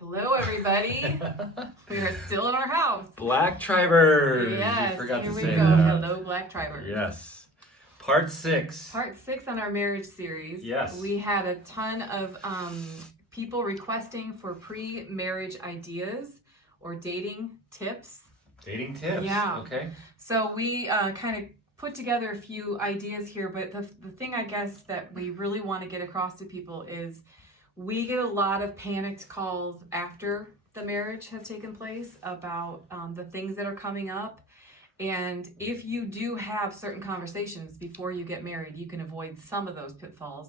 Hello, everybody. We are still in our house. Black Tribers. Yes, You forgot here to we say go. that. Hello, Black Tribers. Yes. Part 6. Part 6 on our marriage series. Yes. We had a ton of people requesting for pre-marriage ideas or dating tips. Dating tips. Yeah. Okay. So we kind of put together a few ideas here, but the thing I guess that we really want to get across to people is we get a lot of panicked calls after the marriage has taken place about the things that are coming up. And if you do have certain conversations before you get married, you can avoid some of those pitfalls.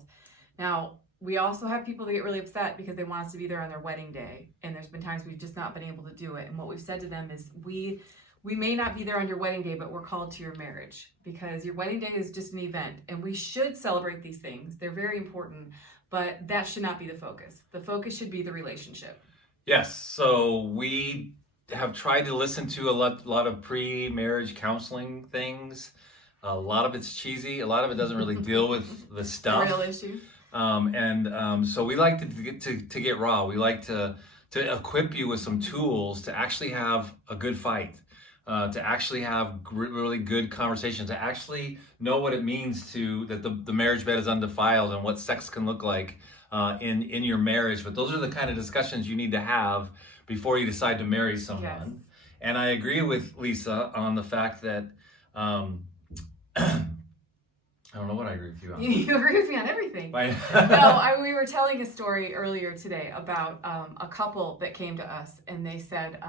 Now, we also have people that get really upset because they want us to be there on their wedding day. And there's been times we've just not been able to do it. And what we've said to them is we may not be there on your wedding day, but we're called to your marriage, because your wedding day is just an event. And we should celebrate these things. They're very important, but that should not be the focus. The focus should be the relationship. Yes. So we have tried to listen to a lot of pre-marriage counseling things. A lot of it's cheesy. A lot of it doesn't really deal with the stuff. The real issues. So we like to get raw. We like to equip you with some tools to actually have a good fight, to actually have really good conversations, to actually know what it means that the marriage bed is undefiled and what sex can look like in your marriage. But those are the kind of discussions you need to have before you decide to marry someone. Yes. And I agree with Lisa on the fact that I don't know what I agree with you on. You agree with me on everything. Right. We were telling a story earlier today about a couple that came to us and they said,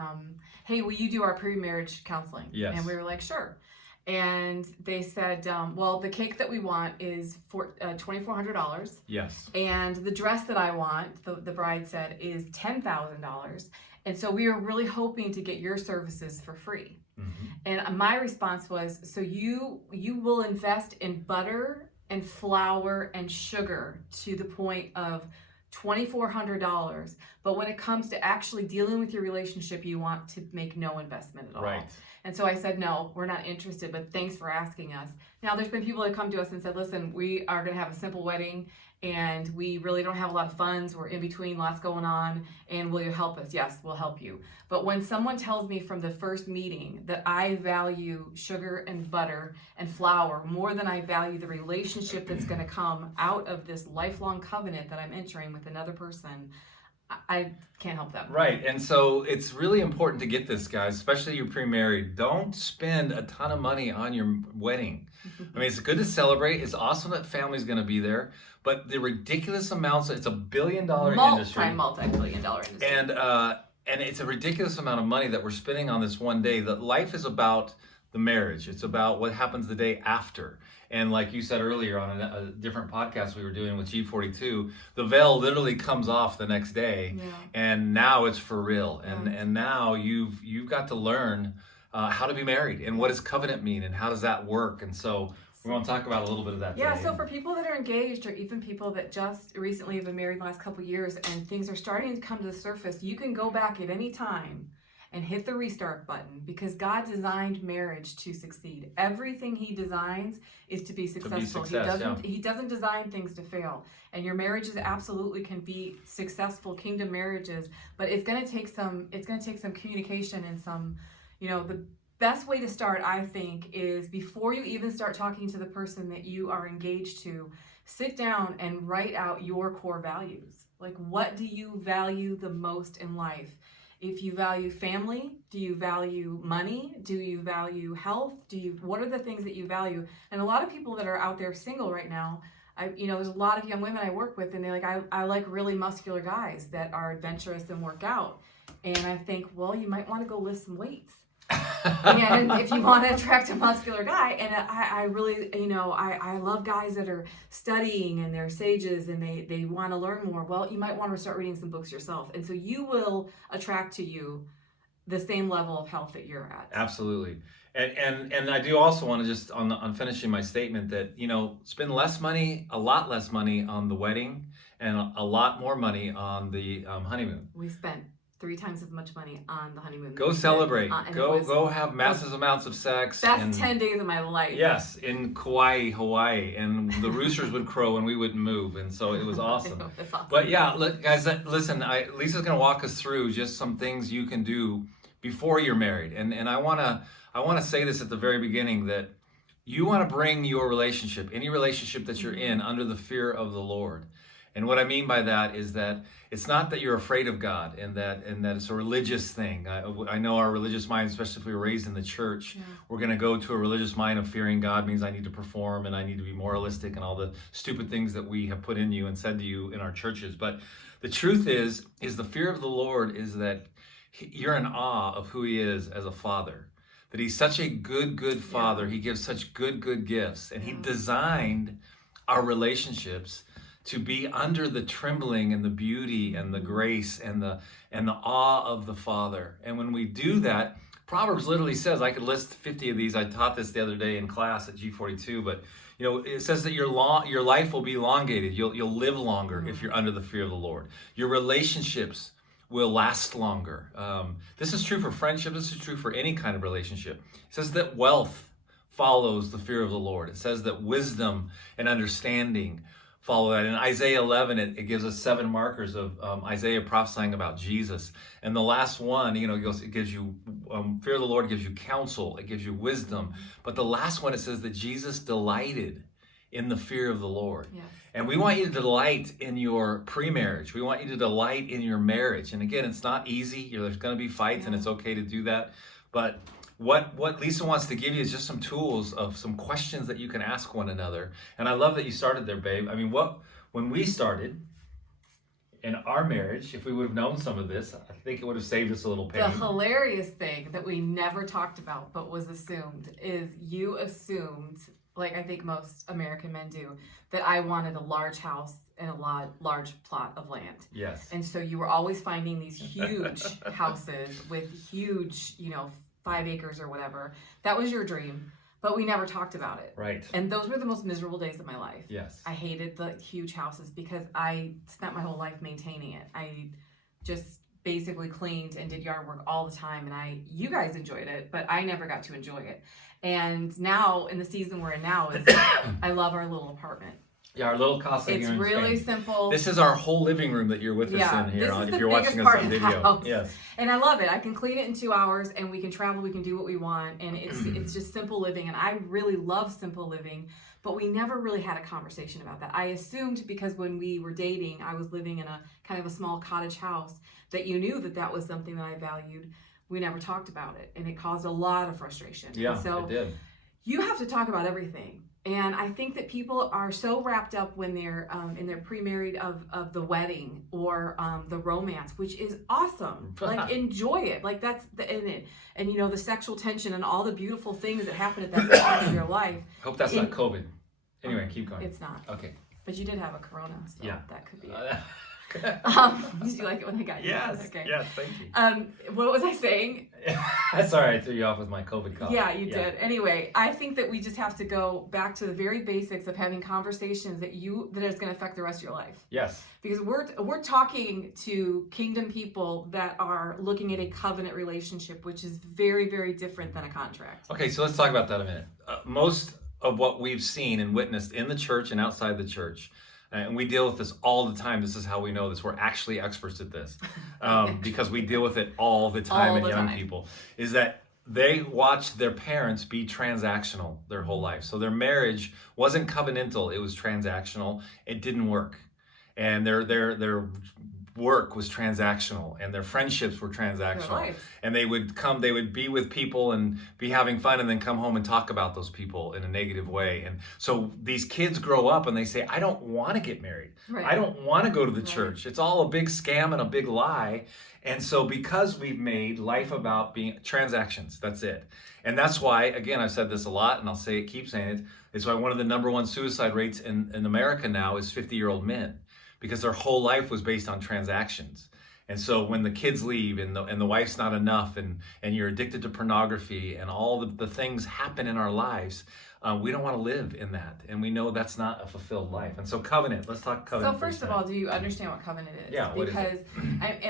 hey, will you do our pre-marriage counseling? Yes. And we were like, sure. And they said, well, the cake that we want is for $2,400. Yes. And the dress that I want, the bride said, is $10,000. And so we were really hoping to get your services for free. Mm-hmm. And my response was, so you will invest in butter and flour and sugar to the point of $2,400, but when it comes to actually dealing with your relationship, you want to make no investment at all. Right. And so I said, no, we're not interested, but thanks for asking us. Now, there's been people that come to us and said, listen, we are going to have a simple wedding and we really don't have a lot of funds. We're in between, lots going on. And will you help us? Yes, we'll help you. But when someone tells me from the first meeting that I value sugar and butter and flour more than I value the relationship that's going to come out of this lifelong covenant that I'm entering with another person, I can't help them. Right. And so it's really important to get this, guys, especially you're pre-married. Don't spend a ton of money on your wedding. I mean, it's good to celebrate. It's awesome that family's going to be there. But the ridiculous amounts, it's $1 billion industry. Multi-billion dollar industry. And it's a ridiculous amount of money that we're spending on this one day. That life is about the marriage. It's about what happens the day after. And like you said earlier on a different podcast we were doing with G42, the veil literally comes off the next day. Yeah. And now it's for real. And now you've got to learn how to be married and what does covenant mean and how does that work. And so we're going to talk about a little bit of that Yeah, today. so for people that are engaged or even people that just recently have been married in the last couple of years and things are starting to come to the surface, you can go back at any time and hit the restart button, because God designed marriage to succeed. Everything he designs is to be successful. He doesn't design things to fail. And your marriages absolutely can be successful kingdom marriages, but it's going to take some communication and some, the best way to start, I think, is before you even start talking to the person that you are engaged to, sit down and write out your core values. Like, what do you value the most in life? If you value family, do you value money? Do you value health? What are the things that you value? And a lot of people that are out there single right now, there's a lot of young women I work with, and they're like, I like really muscular guys that are adventurous and work out. And I think, well, you might want to go lift some weights. And if you want to attract a muscular guy, and I really, I love guys that are studying and they're sages and they want to learn more. Well, you might want to start reading some books yourself. And so you will attract to you the same level of health that you're at. Absolutely. And I do also want to just on finishing my statement that, spend a lot less money on the wedding and a lot more money on the honeymoon. We spent 3 times as much money on the honeymoon. Go celebrate. And Go have massive amounts of sex. Best 10 days of my life. Yes, in Kauai, Hawaii, and the roosters would crow and we wouldn't move, and so it was awesome. That's awesome. But yeah, look, guys, listen. Lisa's going to walk us through just some things you can do before you're married, and I want to say this at the very beginning, that you want to bring your relationship, any relationship that you're in, under the fear of the Lord. And what I mean by that is that it's not that you're afraid of God and that it's a religious thing. I know our religious mind, especially if we were raised in the church, we're going to go to a religious mind of fearing God means I need to perform and I need to be moralistic and all the stupid things that we have put in you and said to you in our churches. But the truth is the fear of the Lord is that you're in awe of who He is as a father. That He's such a good father. He gives such good gifts. And He designed our relationships to be under the trembling and the beauty and the grace and the awe of the Father. And when we do that, Proverbs literally says, I could list 50 of these. I taught this the other day in class at G42, but it says that your life will be elongated. You'll live longer if you're under the fear of the Lord. Your relationships will last longer. This is true for friendship. This is true for any kind of relationship. It says that wealth follows the fear of the Lord. It says that wisdom and understanding follow that. In Isaiah 11, it gives us 7 markers of Isaiah prophesying about Jesus. And the last one, it gives you, fear of the Lord gives you counsel, it gives you wisdom. But the last one, it says that Jesus delighted in the fear of the Lord. Yes. And we want you to delight in your pre-marriage. We want you to delight in your marriage. And again, it's not easy. There's going to be fights, and it's okay to do that. But what Lisa wants to give you is just some tools of some questions that you can ask one another. And I love that you started there, babe. I mean, when we started in our marriage, if we would have known some of this, I think it would have saved us a little pain. The hilarious thing that we never talked about but was assumed is you assumed, like I think most American men do, that I wanted a large house and a large plot of land. Yes. And so you were always finding these huge houses with huge, 5 acres or whatever. That was your dream, but we never talked about it. Right. And those were the most miserable days of my life. Yes. I hated the huge houses because I spent my whole life maintaining it. I just basically cleaned and did yard work all the time, and you guys enjoyed it, but I never got to enjoy it. And now, in the season we're in now, I love our little apartment. Yeah, our little casa here in Spain. It's really simple. This is our whole living room that you're with us in here if you're watching us on video. Yes. And I love it. I can clean it in 2 hours and we can travel, we can do what we want. And it's just simple living. And I really love simple living, but we never really had a conversation about that. I assumed because when we were dating, I was living in a kind of a small cottage house, that you knew that was something that I valued. We never talked about it. And it caused a lot of frustration. Yeah, and so it did. You have to talk about everything. And I think that people are so wrapped up when they're in their pre-married of the wedding or the romance, which is awesome. Like, enjoy it. Like, that's in it. And the sexual tension and all the beautiful things that happen at that time of your life. Hope that's not COVID. Anyway, keep going. It's not. Okay. But you did have a corona, so that could be it. Did you like it when I got you? Yes. Okay. Yes, thank you. What was I saying? That's all right. I threw you off with my COVID cough. Yeah, you did. Anyway, I think that we just have to go back to the very basics of having conversations that is going to affect the rest of your life. Yes. Because we're talking to kingdom people that are looking at a covenant relationship, which is very, very different than a contract. Okay, so let's talk about that a minute. Most of what we've seen and witnessed in the church and outside the church, and we deal with this all the time. This is how we know this. We're actually experts at this because we deal with it all the time in young people, is that they watched their parents be transactional their whole life. So their marriage wasn't covenantal. It was transactional. It didn't work. And their work was transactional, and their friendships were transactional. And they would be with people and be having fun, and then come home and talk about those people in a negative way. And so these kids grow up and they say, I don't want to get married. Right. I don't want to go to the church. It's all a big scam and a big lie. And so because we've made life about being transactions, that's it. And that's why, again, I've said this a lot, and I'll say it, keep saying it, it's why one of the #1 suicide rates in America now is 50-year-old men, because their whole life was based on transactions. And so when the kids leave and the wife's not enough, and you're addicted to pornography and all the things happen in our lives, we don't want to live in that, and we know that's not a fulfilled life. And so covenant, let's talk covenant. So first of all, do you understand what covenant is? Yeah, what because is it?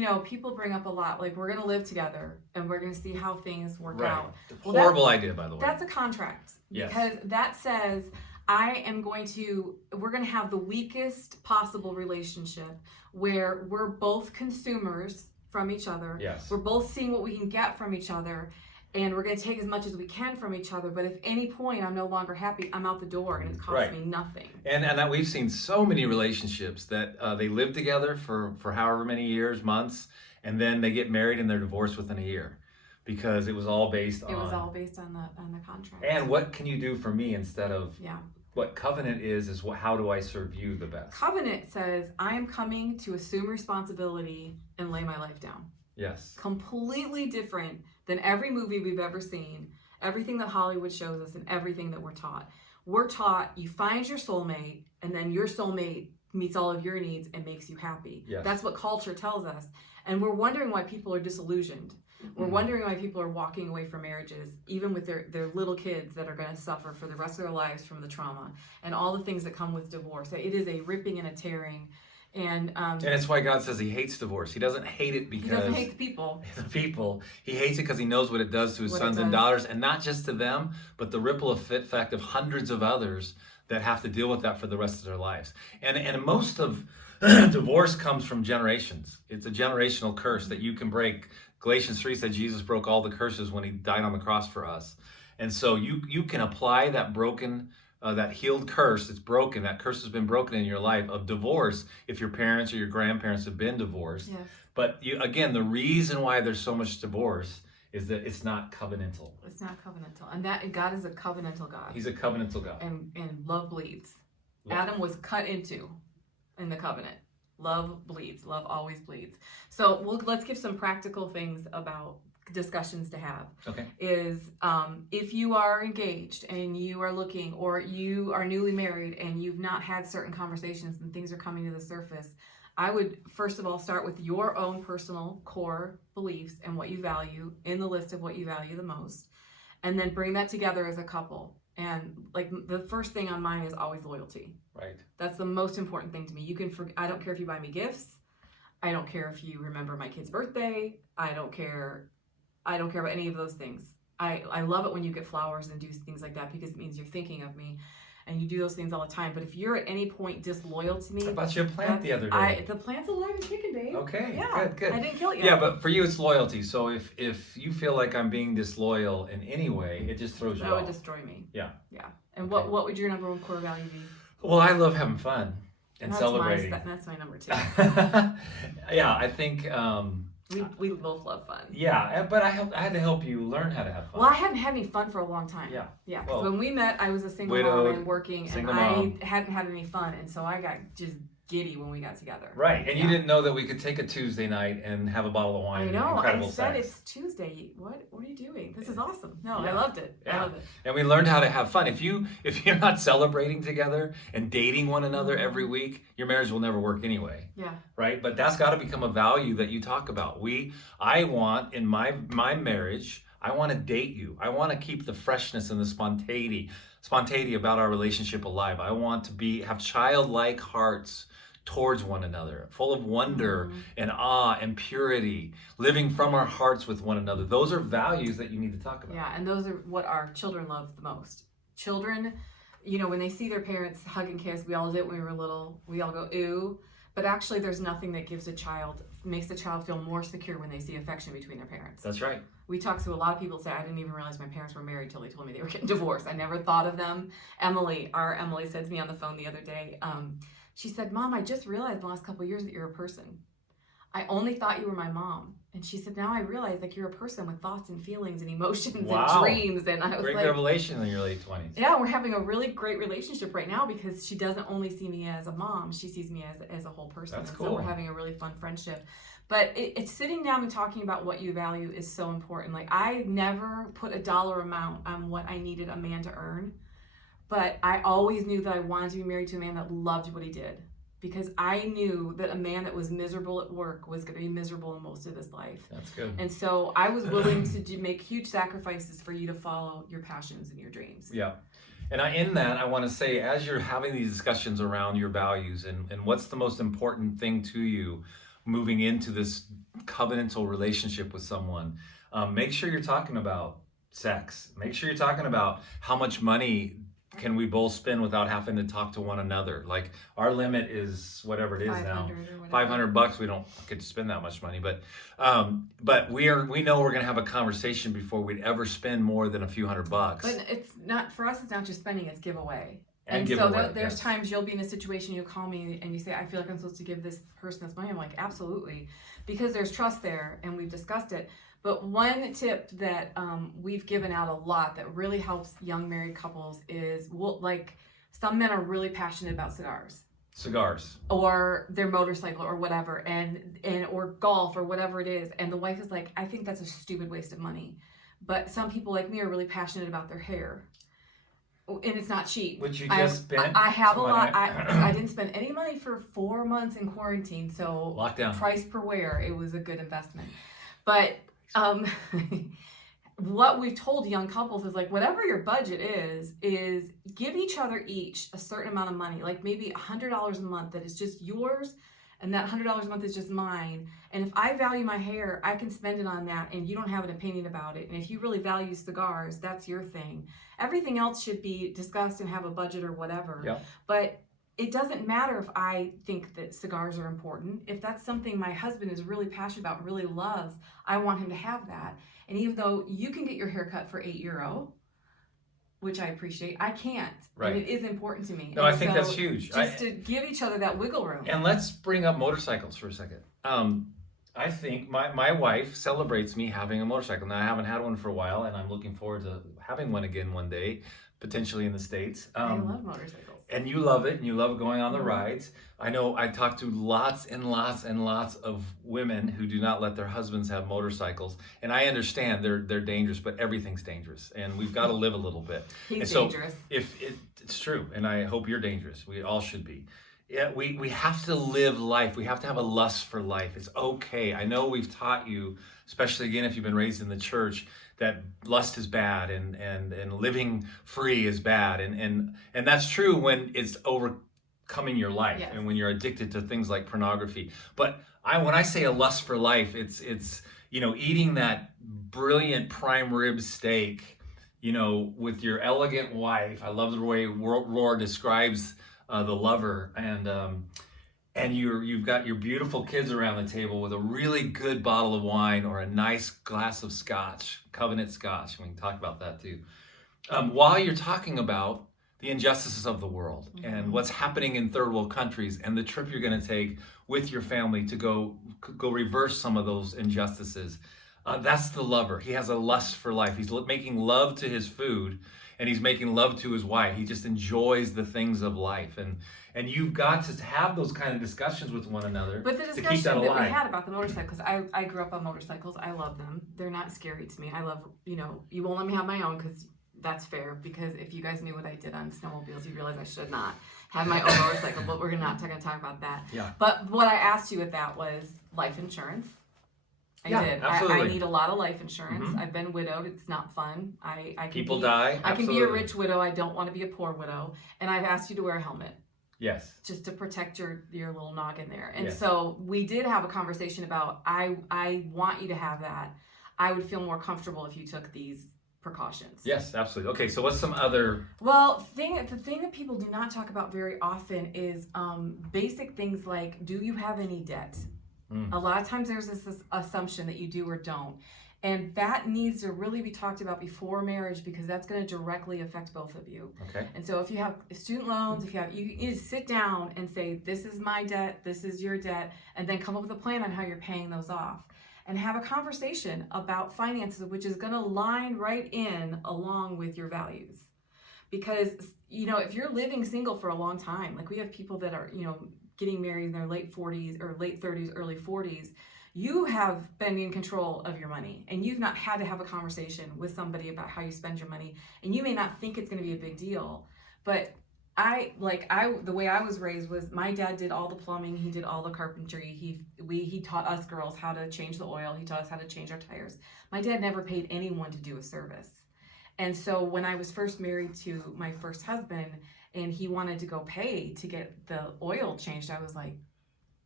and people bring up a lot, like, we're going to live together and we're going to see how things work Right. out. Horrible idea, by the way. That's a contract. Yes. Because that says we're going to have the weakest possible relationship where we're both consumers from each other. Yes. We're both seeing what we can get from each other. And we're going to take as much as we can from each other. But if any point I'm no longer happy, I'm out the door, and it costs me nothing. And that we've seen so many relationships that they live together for however many years, months, and then they get married and they're divorced within a year because it was all based on the contract. And what can you do for me instead of what covenant is how do I serve you the best? Covenant says I am coming to assume responsibility and lay my life down. Yes. Completely different than every movie we've ever seen, everything that Hollywood shows us, and everything that we're taught. We're taught you find your soulmate, and then your soulmate meets all of your needs and makes you happy. Yes. That's what culture tells us. And we're wondering why people are disillusioned. We're wondering why people are walking away from marriages, even with their little kids that are going to suffer for the rest of their lives from the trauma and all the things that come with divorce. It is a ripping and a tearing. And it's why God says he hates divorce. He doesn't hate it because... He doesn't hate the people. He hates it because he knows what it does to his sons and daughters, and not just to them, but the ripple effect of hundreds of others that have to deal with that for the rest of their lives. And most of divorce comes from generations. It's a generational curse that you can break. Galatians 3 said Jesus broke all the curses when he died on the cross for us. And so you can apply that broken... that healed curse, it's broken, that curse has been broken in your life of divorce if your parents or your grandparents have been divorced. Yes. But again, the reason why there's so much divorce is that it's not covenantal. It's not covenantal. And that God is a covenantal God. He's a covenantal God. And love bleeds. Adam was cut into in the covenant. Love bleeds. Love always bleeds. So let's give some practical things about discussions to have. Okay. Is if you are engaged and you are looking, or you are newly married and you've not had certain conversations and things are coming to the surface, I would first of all start with your own personal core beliefs and what you value in the list of what you value the most, and then bring that together as a couple. And like the first thing on mine is always loyalty. Right. That's the most important thing to me. I don't care if you buy me gifts. I don't care if you remember my kid's birthday. I don't care about any of those things. I love it when you get flowers and do things like that because it means you're thinking of me, and you do those things all the time. But if you're at any point disloyal to me... I bought you a plant the other day. The plant's alive and kicking, babe. Okay, yeah, good. I didn't kill it yet. Yeah, but for you it's loyalty. So if you feel like I'm being disloyal in any way, it just throws you off. That would destroy me. Yeah. Yeah. And what would your number one core value be? Well, I love having fun and celebrating. That's my number two. Yeah, I think... we both love fun. Yeah, but I had to help you learn how to have fun. Well, I hadn't had any fun for a long time. Yeah. Yeah. Well, when we met, I was a single mom and working, and I hadn't had any fun, and so I got just giddy when we got together. Right, and you didn't know that we could take a Tuesday night and have a bottle of wine. I know. And incredible I said sex. It's Tuesday. What are you doing? This is awesome. No, Yeah. I loved it. Yeah. I loved it. And we learned how to have fun. If you're not celebrating together and dating one another every week, your marriage will never work anyway. Yeah. Right? But that's got to become a value that you talk about. I want in my marriage, I want to date you. I want to keep the freshness and the spontaneity about our relationship alive. I want to have childlike hearts towards one another, full of wonder and awe and purity, living from our hearts with one another. Those are values that you need to talk about. Yeah, and those are what our children love the most. Children, when they see their parents hug and kiss, we all did when we were little, we all go, ooh. But actually, there's nothing that makes a child feel more secure when they see affection between their parents. That's right. We talk to a lot of people say, I didn't even realize my parents were married till they told me they were getting divorced. I never thought of them. Our Emily said to me on the phone the other day, she said, Mom, I just realized in the last couple of years that you're a person. I only thought you were my mom. And she said, now I realize like you're a person with thoughts and feelings and emotions and dreams. And I was great revelation in your late 20s. Yeah, we're having a really great relationship right now because she doesn't only see me as a mom, she sees me as a whole person. That's and cool. So we're having a really fun friendship. But it's sitting down and talking about what you value is so important. Like I never put a dollar amount on what I needed a man to earn. But I always knew that I wanted to be married to a man that loved what he did. because I knew that a man that was miserable at work was going to be miserable in most of his life. That's good. And so I was willing to make huge sacrifices for you to follow your passions and your dreams. Yeah. And in that, I want to say, as you're having these discussions around your values and what's the most important thing to you moving into this covenantal relationship with someone, make sure you're talking about sex. Make sure you're talking about how much money can we both spend without having to talk to one another. Like, our limit is whatever it is now, $500. We don't get to spend that much money, but we know we're going to have a conversation before we'd ever spend more than a few $100. But it's not, for us, it's not just spending, it's giveaway. And so there's times you'll be in a situation, you'll call me and you say, I feel like I'm supposed to give this person this money. I'm like, absolutely, because there's trust there and we've discussed it. But one tip that we've given out a lot that really helps young married couples is, like, some men are really passionate about cigars or their motorcycle or whatever, and or golf or whatever it is, and the wife is like, I think that's a stupid waste of money. But some people like me are really passionate about their hair, and it's not cheap. Which you just spent. I have a lot. I didn't spend any money for 4 months in quarantine, so lockdown. Price per wear, it was a good investment. But what we've told young couples is, like, whatever your budget is give each other each a certain amount of money, like maybe $100 a month that is just yours, and that $100 a month is just mine. And if I value my hair, I can spend it on that, and you don't have an opinion about it. And if you really value cigars, that's your thing. Everything else should be discussed and have a budget or whatever. Yeah. But it doesn't matter if I think that cigars are important. If that's something my husband is really passionate about, really loves, I want him to have that. And even though you can get your hair cut for €8, which I appreciate, I can't. Right. And it is important to me. No, I think that's huge. Just to give each other that wiggle room. And let's bring up motorcycles for a second. I think my wife celebrates me having a motorcycle. Now, I haven't had one for a while, and I'm looking forward to having one again one day, potentially in the States. I love motorcycles. And you love it, and you love going on the rides. I know I talk to lots and lots and lots of women who do not let their husbands have motorcycles. And I understand they're dangerous, but everything's dangerous. And we've got to live a little bit. He's dangerous. It's true, and I hope you're dangerous. We all should be. Yeah, we have to live life. We have to have a lust for life. It's okay. I know we've taught you, especially again if you've been raised in the church, that lust is bad and living free is bad. And that's true when it's overcoming your life. Yes. And when you're addicted to things like pornography. But when I say a lust for life, it's eating that brilliant prime rib steak, with your elegant wife. I love the way Roar describes the lover, and you've got your beautiful kids around the table with a really good bottle of wine or a nice glass of scotch, covenant scotch. We can talk about that too. While you're talking about the injustices of the world and what's happening in third world countries and the trip you're going to take with your family to go reverse some of those injustices, that's the lover. He has a lust for life. He's making love to his food, and he's making love to his wife. He just enjoys the things of life. And you've got to have those kind of discussions with one another. But the discussion that we had about the motorcycle, because I grew up on motorcycles. I love them. They're not scary to me. I love, you won't let me have my own because that's fair. Because if you guys knew what I did on snowmobiles, you realize I should not have my own motorcycle. But we're not going to talk about that. Yeah. But what I asked you with that was life insurance. I did. I need a lot of life insurance. I've been widowed. It's not fun. People die. I can be a rich widow. I don't want to be a poor widow. And I've asked you to wear a helmet. Yes. Just to protect your little noggin there. And so we did have a conversation about, I want you to have that. I would feel more comfortable if you took these precautions. Yes, absolutely. Okay, so what's some other... Well, the thing that people do not talk about very often is basic things like, do you have any debt? A lot of times there's this assumption that you do or don't. And that needs to really be talked about before marriage, because that's going to directly affect both of you. Okay. And so if you have student loans, you need to sit down and say, this is my debt, this is your debt, and then come up with a plan on how you're paying those off. And have a conversation about finances, which is going to line right in along with your values. Because, if you're living single for a long time, like we have people that are, getting married in their late 40s or late 30s, early 40s, you have been in control of your money, and you've not had to have a conversation with somebody about how you spend your money, and you may not think it's going to be a big deal, but the way I was raised was my dad did all the plumbing, he did all the carpentry, he taught us girls how to change the oil, he taught us how to change our tires. My dad never paid anyone to do a service. And so when I was first married to my first husband and he wanted to go pay to get the oil changed, I was like,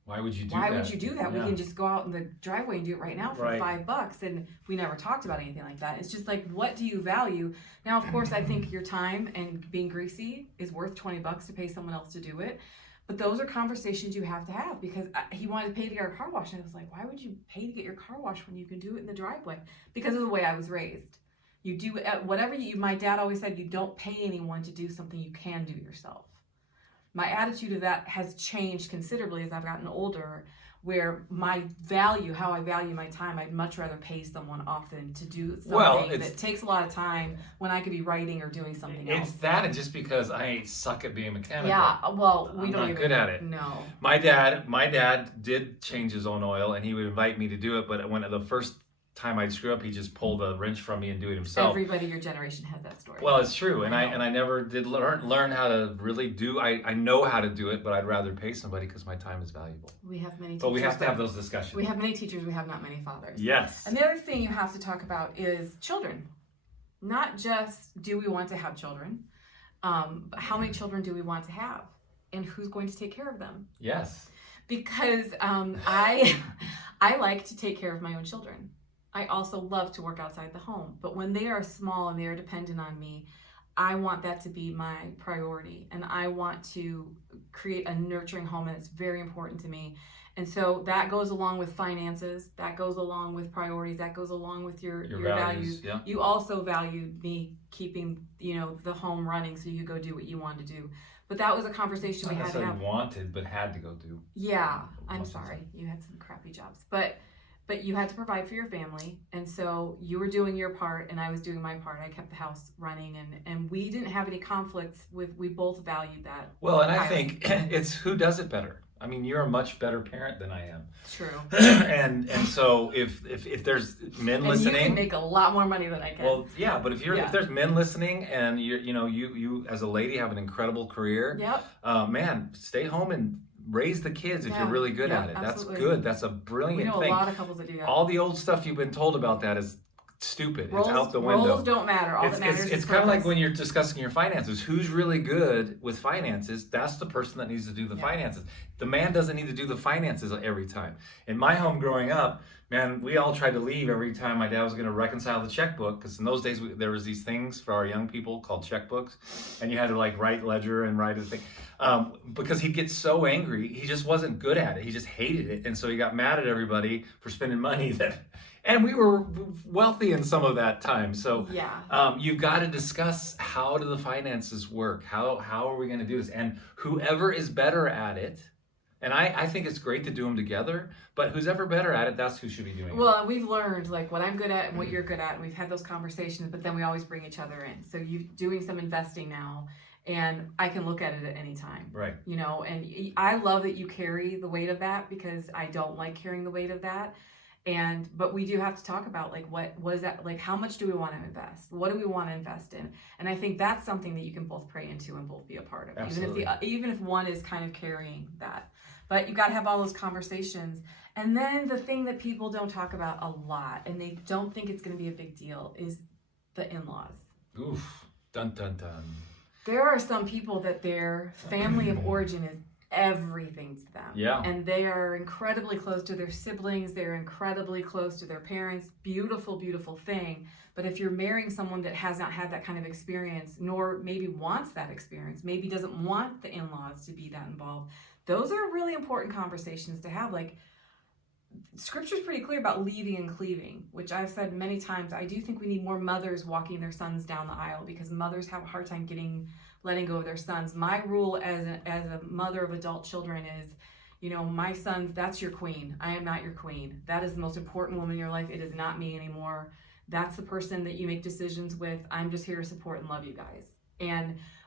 why would you do why that? would you do that? Yeah. We can just go out in the driveway and do it right now for Right. $5. And we never talked about anything like that. It's just like, what do you value? Now, of course, I think your time and being greasy is worth $20 to pay someone else to do it. But those are conversations you have to have, because he wanted to pay to get our car washed. And I was like, why would you pay to get your car washed when you can do it in the driveway? Because of the way I was raised. You do whatever my dad always said, you don't pay anyone to do something you can do yourself. My attitude of that has changed considerably as I've gotten older, where how I value my time, I'd much rather pay someone often to do something that takes a lot of time when I could be writing or doing something else. It's that, and just because I suck at being mechanical. Yeah, well, I'm not good at it. No. My dad did change his own oil, and he would invite me to do it, but when the first time I'd screw up, he just pulled a wrench from me and do it himself. Everybody your generation had that story. Well, it's true, and I never did learn how to really do. I know how to do it, but I'd rather pay somebody because my time is valuable. We have many teachers. But we have to have those discussions. We have many teachers, we have not many fathers. Yes. And the other thing you have to talk about is children. Not just do we want to have children, but how many children do we want to have? And who's going to take care of them? Yes. Because I like to take care of my own children. I also love to work outside the home, but when they are small and they are dependent on me, I want that to be my priority, and I want to create a nurturing home, and it's very important to me. And so that goes along with finances, that goes along with priorities, that goes along with your values. Yeah. You also valued me keeping, the home running so you could go do what you wanted to do. But that was a conversation we had to have. Wanted, but had to go do. Yeah, I'm sorry. You had some crappy jobs, but you had to provide for your family, and so you were doing your part and I was doing my part. I kept the house running, and we didn't have any conflicts we both valued that. Well, and I think it's who does it better. I mean, you're a much better parent than I am. True. and so if there's men listening, you can make a lot more money than I can. Well, yeah, but if there's men listening, and you as a lady have an incredible career. Yep. Man, stay home and raise the kids if you're really good at it. Absolutely. That's good. That's a brilliant thing. We know a lot of couples that do that. All the old stuff you've been told about that is stupid. It's out the window. Roles don't matter. All that matters is it's kind of like when you're discussing your finances. Who's really good with finances? That's the person that needs to do the finances. The man doesn't need to do the finances every time. In my home growing up, man, we all tried to leave every time my dad was going to reconcile the checkbook, because in those days there was these things for our young people called checkbooks, and you had to write ledger and write a thing, because he'd get so angry. He just wasn't good at it. He just hated it, and so he got mad at everybody for spending money and we were wealthy in some of that time. So you've got to discuss, how do the finances work? How are we going to do this? And whoever is better at it, and I think it's great to do them together, but who's ever better at it, that's who should be doing it. Well, we've learned what I'm good at and what you're good at, and we've had those conversations, but then we always bring each other in. So you're doing some investing now, and I can look at it at any time. Right. And I love that you carry the weight of that, because I don't like carrying the weight of that. But we do have to talk about what is that, how much do we want to invest? What do we want to invest in? And I think that's something that you can both pray into and both be a part of. Absolutely. Even if one is kind of carrying that. But you got to have all those conversations. And then the thing that people don't talk about a lot, and they don't think it's going to be a big deal, is the in-laws. Oof. Dun dun dun. There are some people that their family of origin is everything to them. Yeah. And they are incredibly close to their siblings. They're incredibly close to their parents. Beautiful, beautiful thing. But if you're marrying someone that has not had that kind of experience, nor maybe wants that experience, maybe doesn't want the in-laws to be that involved, those are really important conversations to have. Scripture's pretty clear about leaving and cleaving, which I've said many times. I do think we need more mothers walking their sons down the aisle, because mothers have a hard time letting go of their sons. My rule as a mother of adult children is, my sons, that's your queen. I am not your queen. That is the most important woman in your life. It is not me anymore. That's the person that you make decisions with. I'm just here to support and love you guys.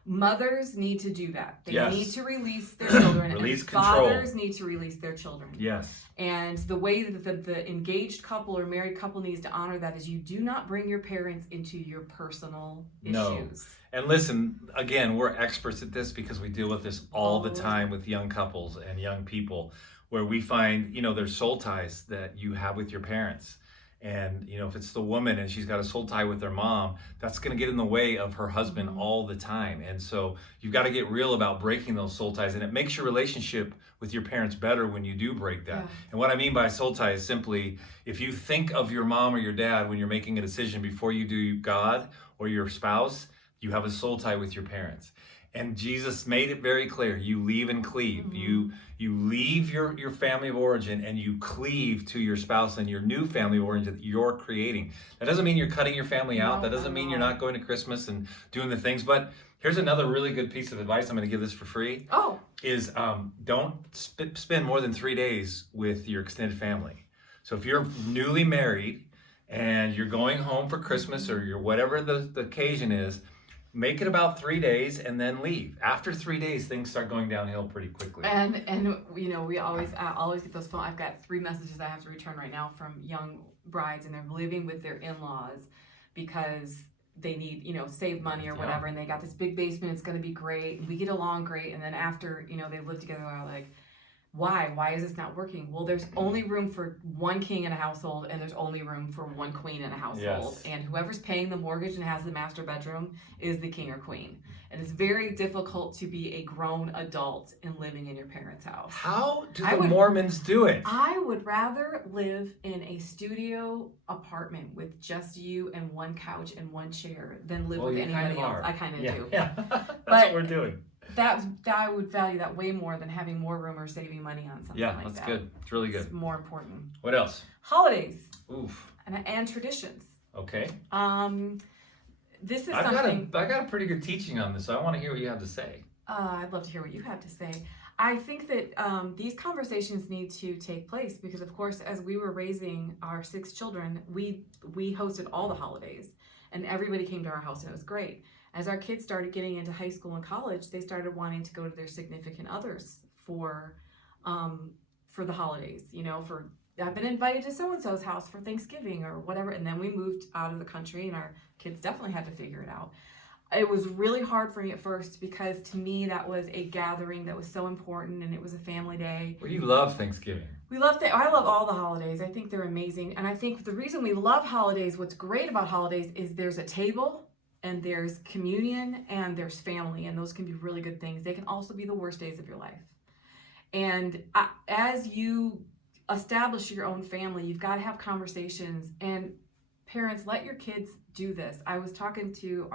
Mothers need to do that. They Yes. need to release their children. Release and control. Fathers need to release their children. Yes. And the way that the engaged couple or married couple needs to honor that is you do not bring your parents into your personal issues. And listen, again, we're experts at this because we deal with this all the time with young couples and young people, where we find, there's soul ties that you have with your parents. And, if it's the woman and she's got a soul tie with her mom, that's going to get in the way of her husband all the time. And so you've got to get real about breaking those soul ties. And it makes your relationship with your parents better when you do break that. Yeah. And what I mean by soul tie is simply, if you think of your mom or your dad when you're making a decision before you do God or your spouse, you have a soul tie with your parents. And Jesus made it very clear. You leave and cleave. You leave your family of origin and you cleave to your spouse and your new family of origin that you're creating. That doesn't mean you're cutting your family out. That doesn't mean you're not going to Christmas and doing the things. But here's another really good piece of advice. I'm going to give this for free. Is don't spend more than 3 days with your extended family. So if you're newly married and you're going home for Christmas or whatever the occasion is, make it about 3 days and then leave. After 3 days, things start going downhill pretty quickly. And we always get those phone. I've got 3 messages I have to return right now from young brides, and they're living with their in-laws because they need, save money or whatever, and they got this big basement. It's going to be great, and we get along great. And then after, they live together, I'm like, why is this not working? Well, there's only room for 1 king in a household, and there's only room for 1 queen in a household. And whoever's paying the mortgage and has the master bedroom is the king or queen. And it's very difficult to be a grown adult and living in your parents' house. How do the Mormons do it? I would rather live in a studio apartment with just you and 1 couch and 1 chair than live with anybody else. I kind of do. Yeah, that's what we're doing. That I would value that way more than having more room or saving money on something like that. Yeah, that's good. It's really good. It's more important. What else? Holidays. Oof. And traditions. Okay. This is something. I got a pretty good teaching on this, so I want to hear what you have to say. I'd love to hear what you have to say. I think that these conversations need to take place because, of course, as we were raising our 6 children, we hosted all the holidays, and everybody came to our house, and it was great. As our kids started getting into high school and college, they started wanting to go to their significant others for the holidays. I've been invited to so-and-so's house for Thanksgiving or whatever. And then we moved out of the country and our kids definitely had to figure it out. It was really hard for me at first because to me that was a gathering that was so important and it was a family day. Well, you love Thanksgiving. I love all the holidays. I think they're amazing. And I think the reason we love holidays, what's great about holidays is there's a table and there's communion and there's family, and those can be really good things. They can also be the worst days of your life. And as you establish your own family, you've got to have conversations. And parents, let your kids do this. I was talking to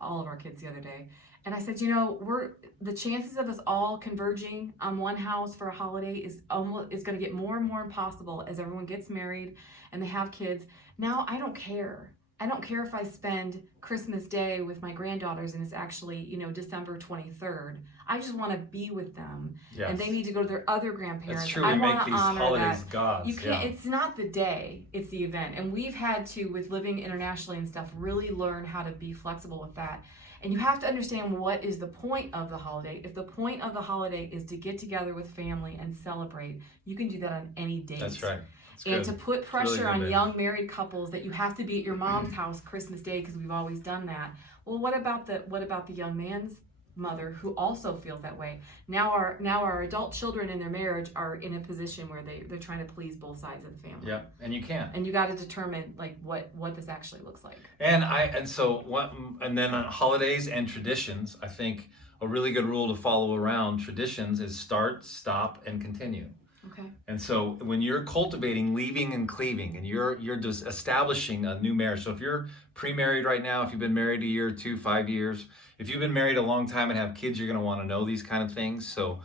all of our kids the other day, and I said, the chances of us all converging on one house for a holiday is going to get more and more impossible as everyone gets married and they have kids. Now I don't care. I don't care if I spend Christmas Day with my granddaughters and it's actually, December 23rd. I just want to be with them. Yes. And they need to go to their other grandparents. That's true. We make these holidays gods. You can't, It's not the day, it's the event. And we've had to, with living internationally and stuff, really learn how to be flexible with that. And you have to understand what is the point of the holiday. If the point of the holiday is to get together with family and celebrate, you can do that on any date. That's right. And to put pressure on young married couples that you have to be at your mom's house Christmas Day because we've always done that. Well, what about the young man's mother who also feels that way? Now our adult children in their marriage are in a position where they're trying to please both sides of the family. Yeah, and you can't. And you got to determine what this actually looks like. And then on holidays and traditions, I think a really good rule to follow around traditions is start, stop, and continue. Okay. And so when you're cultivating leaving and cleaving and you're just establishing a new marriage. So if you're pre-married right now, if you've been married a year or 2, 5 years, if you've been married a long time and have kids, you're going to want to know these kind of things. So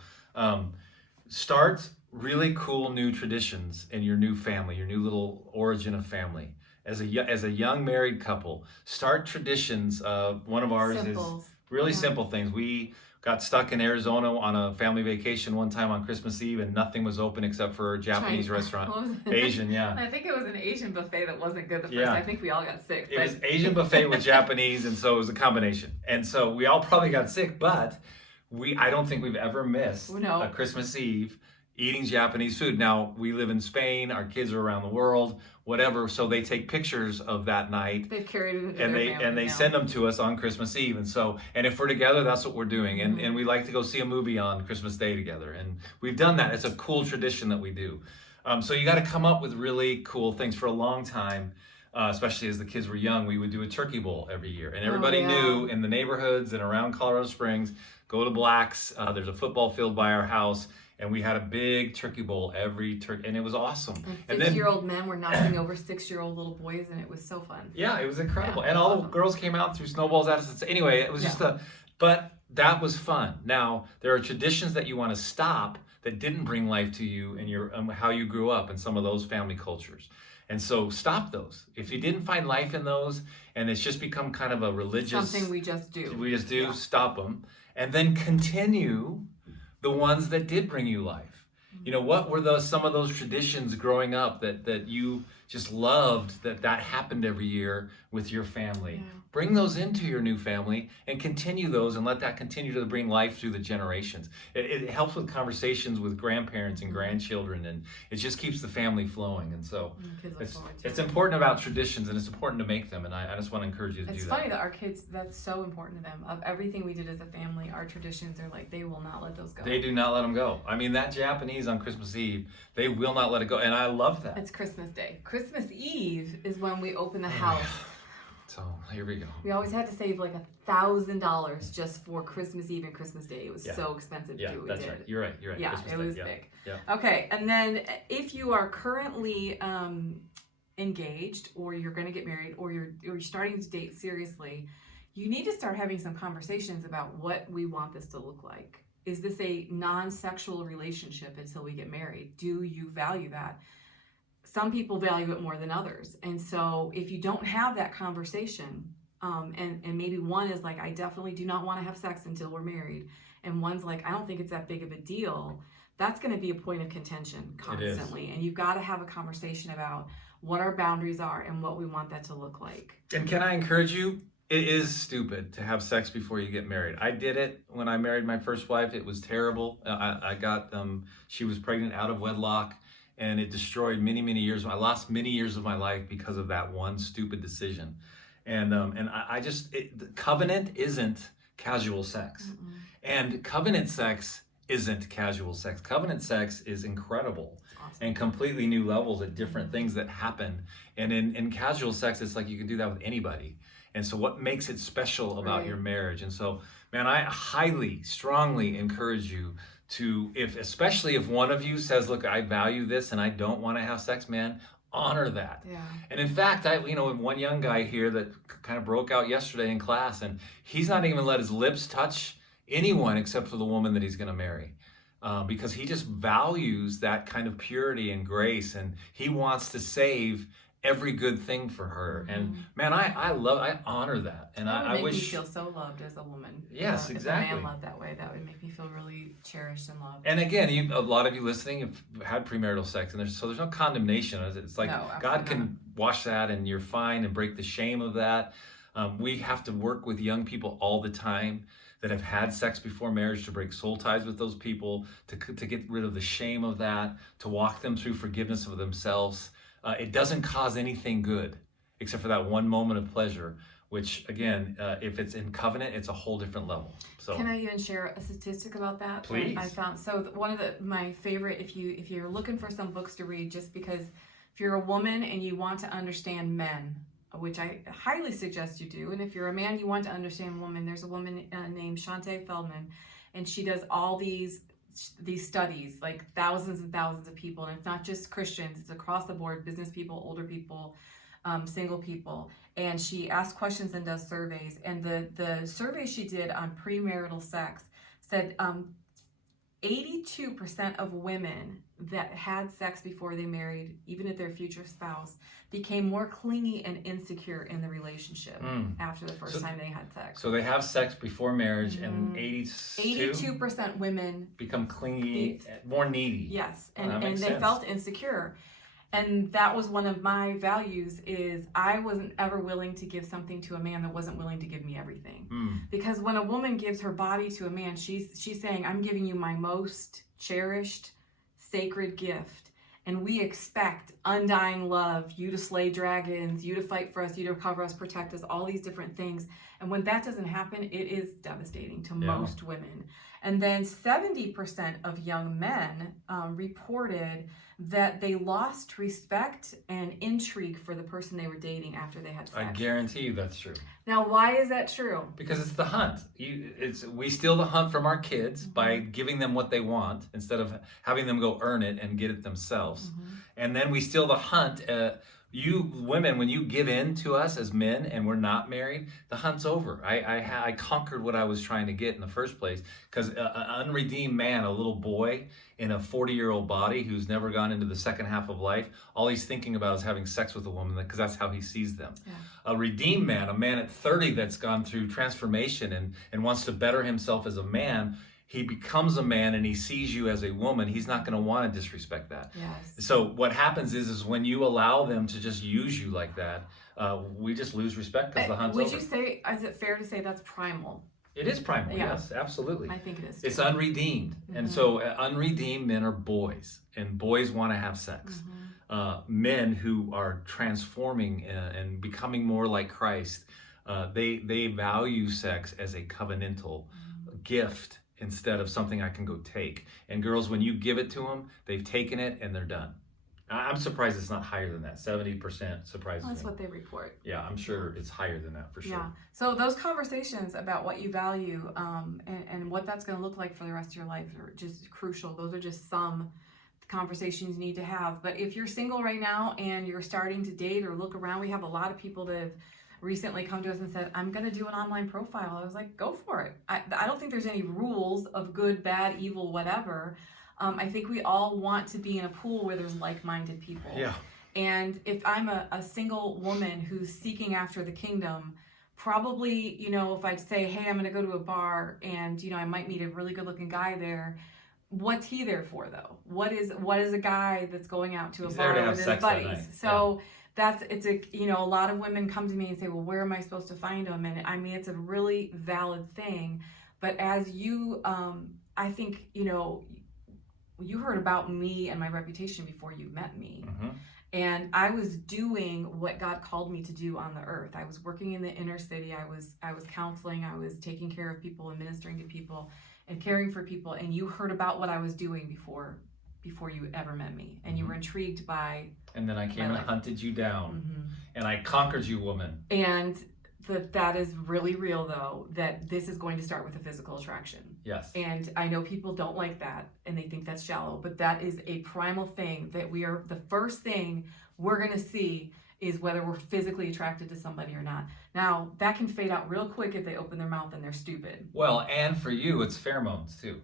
start really cool new traditions in your new family, your new little origin of family. As a young married couple, start traditions. One of ours is really simple things. got stuck in Arizona on a family vacation one time on Christmas Eve, and nothing was open except for a Japanese restaurant. What was it? Asian, yeah. I think it was an Asian buffet that wasn't good the first. Yeah. I think we all got sick. It was Asian buffet with Japanese, and so it was a combination. And so we all probably got sick, but I don't think we've ever missed a Christmas Eve eating Japanese food. Now, we live in Spain, our kids are around the world, whatever, so they take pictures of that night. They've carried it into and their they send them to us on Christmas Eve. And if we're together, that's what we're doing. And we like to go see a movie on Christmas Day together. And we've done that. It's a cool tradition that we do. So you got to come up with really cool things. For a long time, especially as the kids were young, we would do a turkey bowl every year. And everybody knew in the neighborhoods and around Colorado Springs, go to Black's. There's a football field by our house. And we had a big turkey bowl and it was awesome. And 6-year-old men were knocking over 6-year-old little boys, and it was so fun. Yeah, it was incredible. And all the girls came out and threw snowballs at us. Anyway, it was but that was fun. Now, there are traditions that you want to stop that didn't bring life to you and your how you grew up in some of those family cultures. And so stop those. If you didn't find life in those and it's just become kind of a religious... Something we just do. Stop them. And then continue the ones that did bring you life. You know, what were some of those traditions growing up that you just loved that happened every year with your family? Yeah. Bring those into your new family and continue those, and let that continue to bring life through the generations. It helps with conversations with grandparents and grandchildren, and it just keeps the family flowing. And so it's important about traditions, and it's important to make them, and I just want to encourage you to do that. It's funny that our kids, that's so important to them. Of everything we did as a family, our traditions are like, they will not let those go. They do not let them go. I mean, that Japanese on Christmas Eve, they will not let it go, and I love that. It's Christmas Day. Christmas Eve is when we open the house. So here we go. We always had to save like $1,000 just for Christmas Eve and Christmas Day. It was so expensive to do what we did. Right. You're right. Yeah, Christmas it was Day. big. Yeah. Okay, and then if you are currently engaged, or you're going to get married, or you're starting to date seriously, you need to start having some conversations about what we want this to look like. Is this a non-sexual relationship until we get married? Do you value that? Some people value it more than others. And so if you don't have that conversation, and maybe one is like, I definitely do not want to have sex until we're married, and one's like, I don't think it's that big of a deal, that's going to be a point of contention constantly. And you've got to have a conversation about what our boundaries are and what we want that to look like. And can I encourage you? It is stupid to have sex before you get married. I did it when I married my first wife. It was terrible. I got, she was pregnant out of wedlock, and it destroyed many, many years. I lost many years of my life because of that one stupid decision. And covenant isn't casual sex. Mm-mm. And covenant sex isn't casual sex. Covenant sex is incredible. Awesome. And completely new levels at different things that happen. And in casual sex, it's like you can do that with anybody. And so what makes it special about your marriage? And so, man, I highly, strongly encourage you to, especially if one of you says, look, I value this and I don't want to have sex, man, honor that. Yeah. And in fact, one young guy here that kind of broke out yesterday in class, and he's not even let his lips touch anyone except for the woman that he's going to marry. Because he just values that kind of purity and grace, and he wants to save every good thing for her. Mm-hmm. And man, I honor that. And I wish... me feel so loved as a woman. Yes, exactly. If a man loved that way, that would make me feel really cherished and loved. And again, a lot of you listening have had premarital sex, and there's no condemnation. It's like God can wash that, and you're fine, and break the shame of that. We have to work with young people all the time that have had sex before marriage to break soul ties with those people, to get rid of the shame of that, to walk them through forgiveness of themselves. It doesn't cause anything good except for that one moment of pleasure, which again, if it's in covenant, it's a whole different level. So can I even share a statistic about that? Please. I found, one of my favorite, if you're looking for some books to read, just because if you're a woman and you want to understand men, which I highly suggest you do, and if you're a man, you want to understand women, there's a woman named Shante Feldman, and she does all these studies, like thousands and thousands of people, and it's not just Christians, it's across the board, business people, older people, single people, and she asks questions and does surveys. And the survey she did on premarital sex said 82% of women that had sex before they married, even at their future spouse, became more clingy and insecure in the relationship after the first time they had sex. So they have sex before marriage, and 82% women become clingy, more needy. Yes, Well, that and makes they sense. felt insecure. And that was one of my values, is I wasn't ever willing to give something to a man that wasn't willing to give me everything. Because when a woman gives her body to a man, she's saying, I'm giving you my most cherished, sacred gift. And we expect undying love, you to slay dragons, you to fight for us, you to cover us, protect us, all these different things. And when that doesn't happen, it is devastating to most women. And then 70% of young men reported that they lost respect and intrigue for the person they were dating after they had sex. I guarantee you that's true. Now, why is that true? Because it's the hunt. We steal the hunt from our kids by giving them what they want instead of having them go earn it and get it themselves. And then we steal the hunt. You women, when you give in to us as men and we're not married, the hunt's over. I conquered what I was trying to get in the first place, because an unredeemed man, a little boy in a 40-year-old body who's never gone into the second half of life, all he's thinking about is having sex with a woman, because that's how he sees them. A redeemed man, a man at 30 that's gone through transformation and wants to better himself as a man, he becomes a man and he sees you as a woman, he's not going to want to disrespect that. Yes. So what happens is when you allow them to just use you like that, we just lose respect because the hunt's over. Would you say, is it fair to say that's primal? It is primal, yes, absolutely. I think it is. It's unredeemed. And so unredeemed men are boys, and boys want to have sex. Men who are transforming and becoming more like Christ, they value sex as a covenantal gift instead of something I can go take. And girls, when you give it to them, they've taken it and they're done. I'm surprised it's not higher than that. 70% surprises That's me. what they report. Yeah, I'm sure it's higher than that for sure. Yeah. So those conversations about what you value and what that's going to look like for the rest of your life are just crucial. Those are just some conversations you need to have. But if you're single right now and you're starting to date or look around, we have a lot of people that have recently come to us and said, I'm going to do an online profile. I was like, go for it. I don't think there's any rules of good, bad, evil, whatever. I think we all want to be in a pool where there's like-minded people. Yeah. And if I'm a single woman who's seeking after the kingdom, probably, if I say, hey, I'm going to go to a bar and, I might meet a really good-looking guy there, what's he there for, though? What is a guy that's going out to a bar with his buddies? So it's a lot of women come to me and say, well, where am I supposed to find him? And I mean, it's a really valid thing. But as you, I think, you heard about me and my reputation before you met me. And I was doing what God called me to do on the earth. I was working in the inner city. I was counseling. I was taking care of people and ministering to people and caring for people. And you heard about what I was doing before you ever met me. And you were intrigued by. And then I came and hunted you down. And I conquered you, woman. And that is really real, though, that this is going to start with a physical attraction. Yes. And I know people don't like that and they think that's shallow, but that is a primal thing that the first thing we're going to see is whether we're physically attracted to somebody or not. Now, that can fade out real quick if they open their mouth and they're stupid. Well, and for you, it's pheromones too.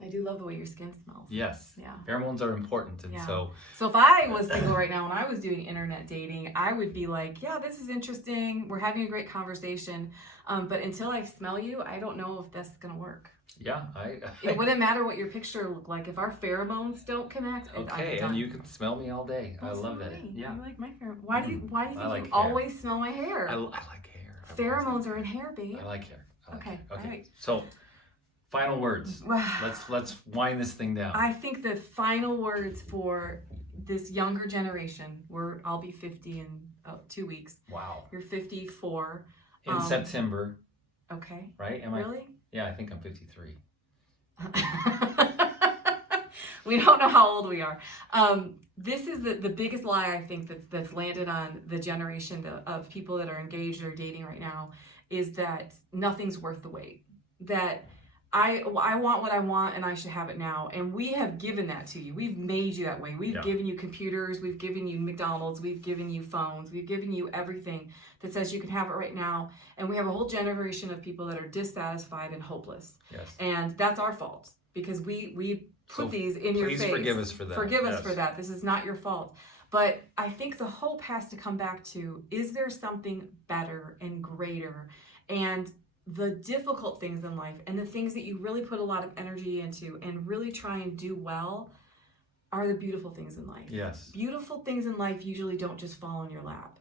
I do love the way your skin smells. Yes. Yeah. Pheromones are important. And so if I was single right now and I was doing internet dating, I would be like, yeah, this is interesting. We're having a great conversation. But until I smell you, I don't know if that's going to work. Yeah. It wouldn't matter what your picture looked like. If our pheromones don't connect, okay, and you can smell me all day. I love that. Yeah. I like my pheromones. Why do you think you hair. always smell my hair? I like hair. Pheromones are in hair, babe. I like hair. Okay. All right. So, final words. Let's wind this thing down. I think the final words for this younger generation, I'll be 50 in 2 weeks. Wow. You're 54. In September. Okay. Right? Really? Yeah, I think I'm 53. We don't know how old we are. This is the biggest lie I think that's landed on the generation of people that are engaged or dating right now, is that nothing's worth the wait. That I want what I want and I should have it now. And we have given that to you. We've made you that way. We've given you computers. We've given you McDonald's. We've given you phones. We've given you everything that says you can have it right now. And we have a whole generation of people that are dissatisfied and hopeless. Yes. And that's our fault because we put these in your face. Please forgive us for that. Forgive us for that. This is not your fault. But I think the hope has to come back to, is there something better and greater? And the difficult things in life and the things that you really put a lot of energy into and really try and do well are the beautiful things in life. Yes. Beautiful things in life usually don't just fall in your lap.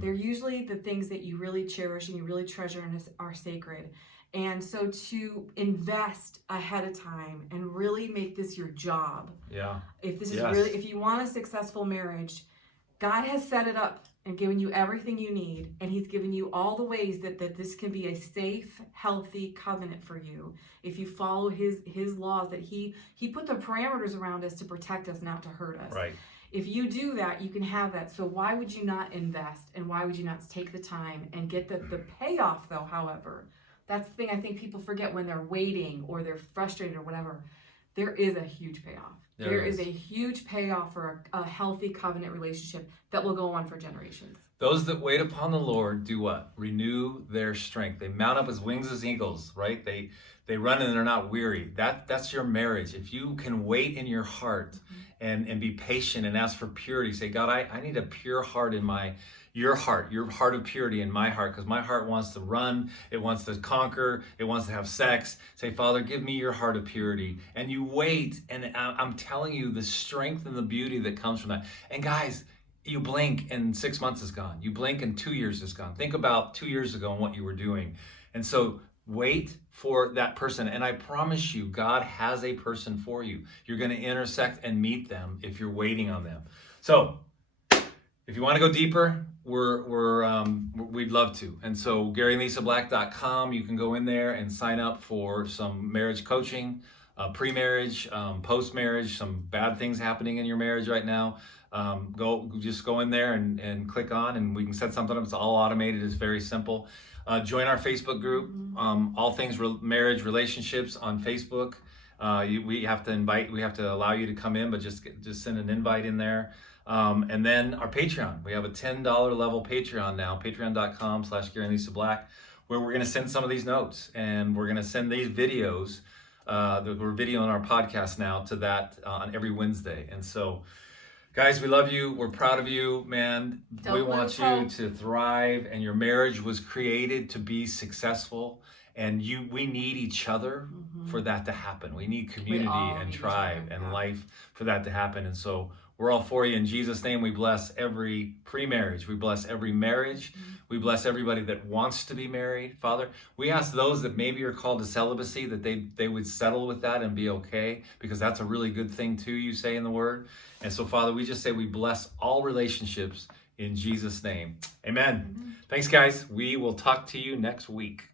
They're usually the things that you really cherish and you really treasure and are sacred. And so to invest ahead of time and really make this your job. Yeah. If this is really, if you want a successful marriage, God has set it up and given you everything you need. And he's given you all the ways that this can be a safe, healthy covenant for you. If you follow his laws, that he put the parameters around us to protect us, not to hurt us. Right. If you do that, you can have that. So why would you not invest? And why would you not take the time and get the payoff though, however? That's the thing I think people forget when they're waiting or they're frustrated or whatever. There is a huge payoff. There is a huge payoff for a healthy covenant relationship that will go on for generations. Those that wait upon the Lord do what? Renew their strength. They mount up as wings as eagles, right? They run and they're not weary. That's your marriage. If you can wait in your heart and be patient and ask for purity, say, God, I need a pure heart in your heart of purity in my heart, because my heart wants to run, it wants to conquer, it wants to have sex. Say, Father, give me your heart of purity. And you wait, and I'm telling you the strength and the beauty that comes from that. And guys, you blink and 6 months is gone. You blink and 2 years is gone. Think about 2 years ago and what you were doing. And so wait for that person. And I promise you, God has a person for you. You're going to intersect and meet them if you're waiting on them. So if you want to go deeper, we'd love to. And so GaryandLisaBlack.com, you can go in there and sign up for some marriage coaching, pre-marriage, post-marriage, some bad things happening in your marriage right now. Just go in there and click on, and we can set something up. It's all automated. It's very simple. Join our Facebook group, all things marriage relationships on Facebook. We have to allow you to come in, but just send an invite in there. And then our Patreon. We have a $10 level Patreon now, patreon.com/GaryandLisaBlack, where we're going to send some of these notes, and we're going to send these videos that we're videoing our podcast now to that on every Wednesday. And so, guys, we love you. We're proud of you, man. We want you to thrive, and your marriage was created to be successful. And we need each other for that to happen. We need community and tribe and life for that to happen. And so we're all for you. In Jesus' name, we bless every pre-marriage. We bless every marriage. We bless everybody that wants to be married. Father, we ask those that maybe are called to celibacy that they would settle with that and be okay, because that's a really good thing too, you say in the Word. And so, Father, we just say we bless all relationships in Jesus' name. Amen. Thanks, guys. We will talk to you next week.